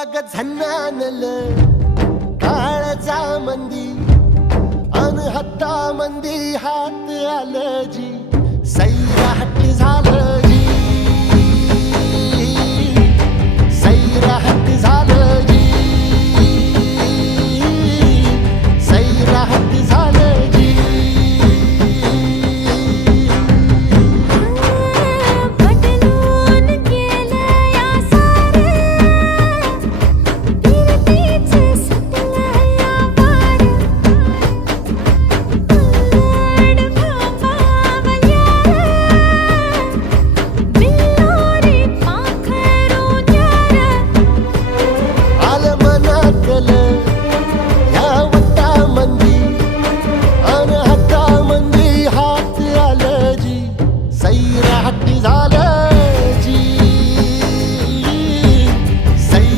अग झन्नानल काळजा मंदी अन हत्ता मंदी हात आलं जी सैराट झालं जी सैराट